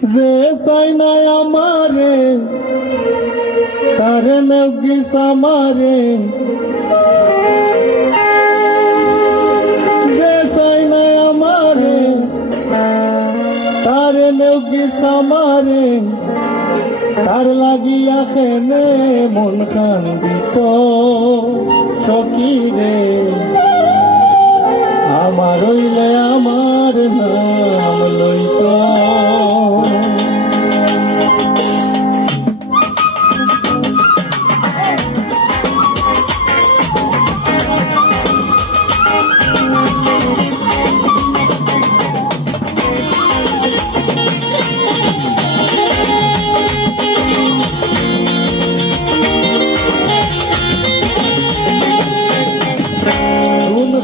যে চাই না আমারে তার নগিস আমারে, যে চাই না আমারে তার নগিস আমারে, তার লাগিয়া খেনে মন কান্দিত সখী রে। আমার হইলে আমার নাম লইত।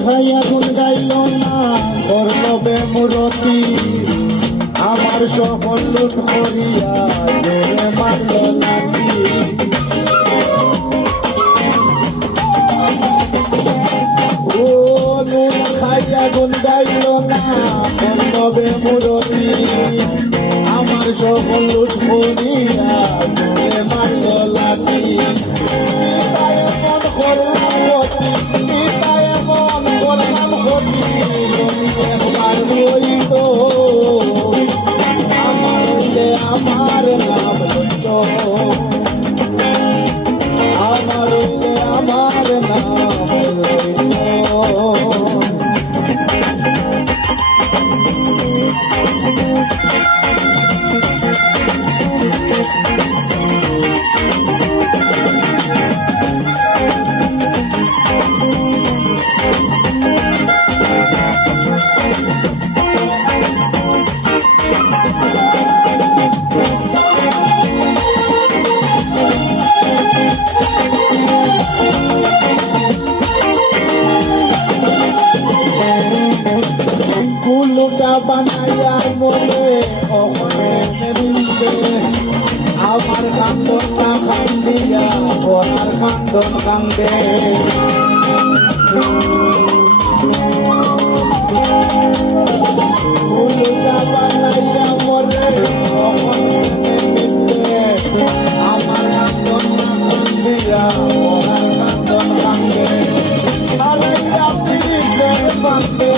খাইয়া গুন গাইল না করলবে মুরতি, আমার সকল লুট করিয়া জোরে মারল নাকি। ও নুন খাইয়া গুন গাইল না করলবে মুরতি, আমার সকল লুট করিয়া জোরে মারল নাকি। আমার নাম লইত, আমার আমার নাম লইত। কুলুটা বানাইয়া মনে আমার কান্দনটা কান্দিয়া ওনার কান্দন কান্দে। কুলুটা বানাইয়া মনে আমার কান্দনটা কান্দিয়া ওনার কান্দন কান্দে। হারাইয়া পিড়িতের বান্ধে,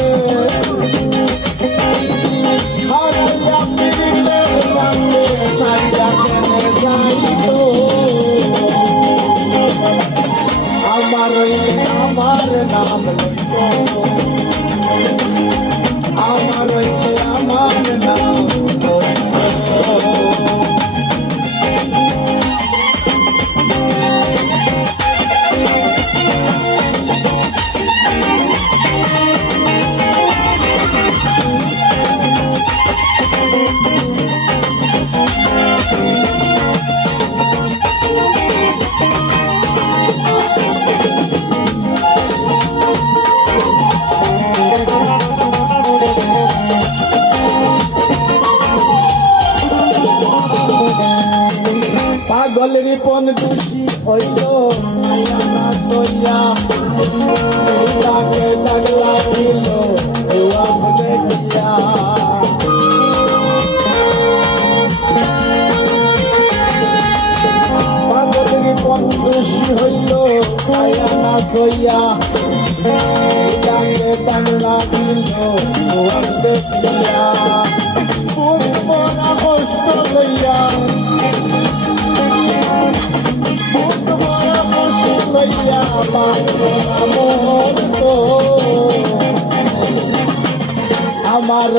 আমার নাম লইত, আমার আমার নাম পাগল রিপন দোষী হইল না সইয়া, তাকে লাগলা দিল ভুলে দিয়া। পাগল রিপন দোষী হইল না সইয়া, তাকে লাগলা দিল ভুলে দিয়া। মনা কষ্ট লইয়া আমার